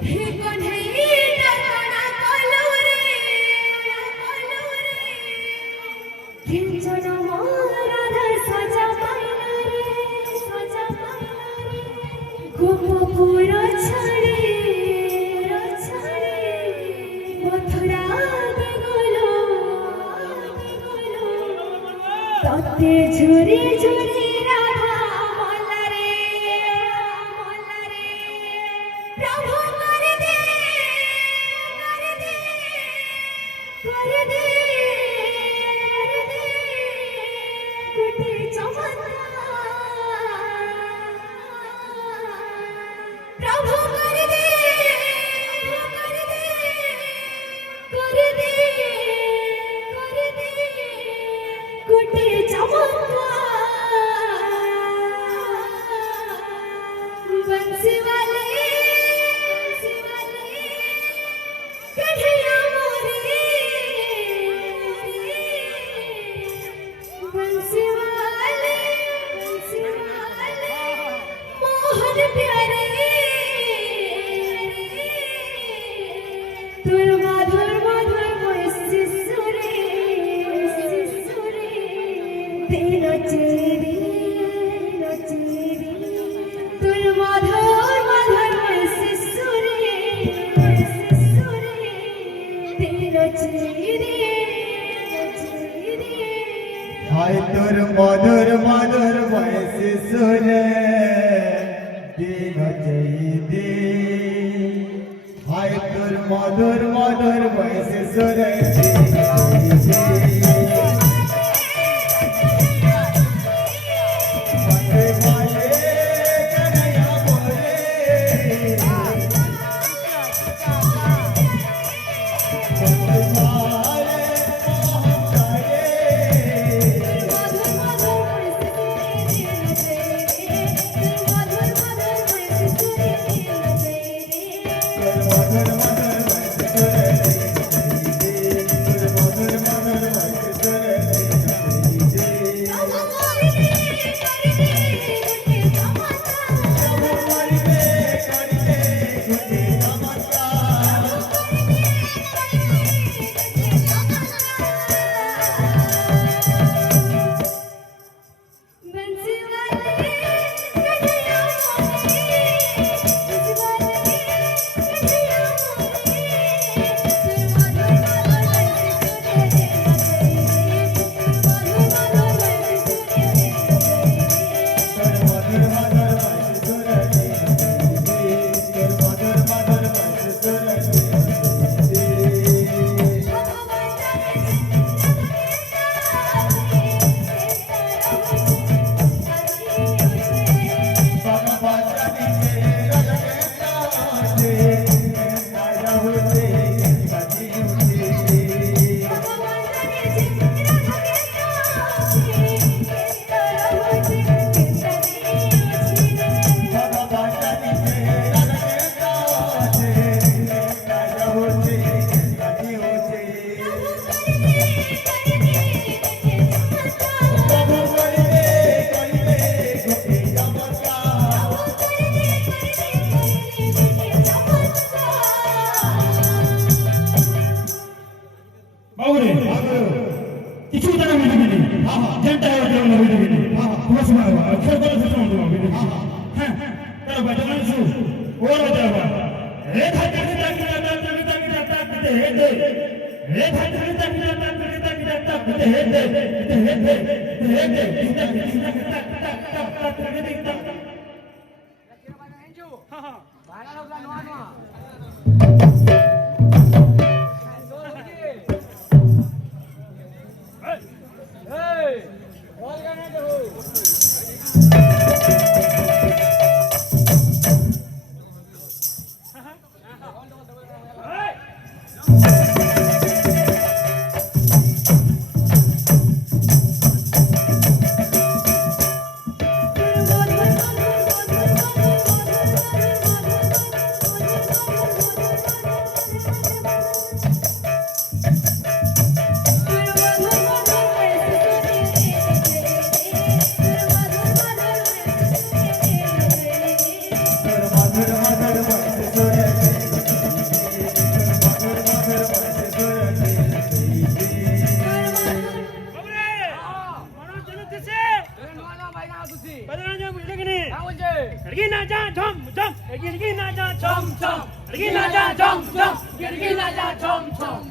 हे कन्हैया टकना कलोरे किंचन राधा सजा पाइला रे गोपपुर छाड़े मथुरा गलो तते झुरी झुरी राधा मला रे प्रभु कर दे गुटे चमत्कार प्रभु कर दे गुटे चमत्कार बंसी वाले कन्हैया मोरे बंसी वाले मोहन प्यारे तुर मधुर वैसे सुरे तेरा चेरी तुर मधुर वैसे सुरे तेरा चेरी हाय तोर मधुर मधुर वैसे सुरे दिन चैदी हाय तोर मधुर मधुर वैसे सुरे दिन चैदी 정, 기나자 정정, 기나자 정정.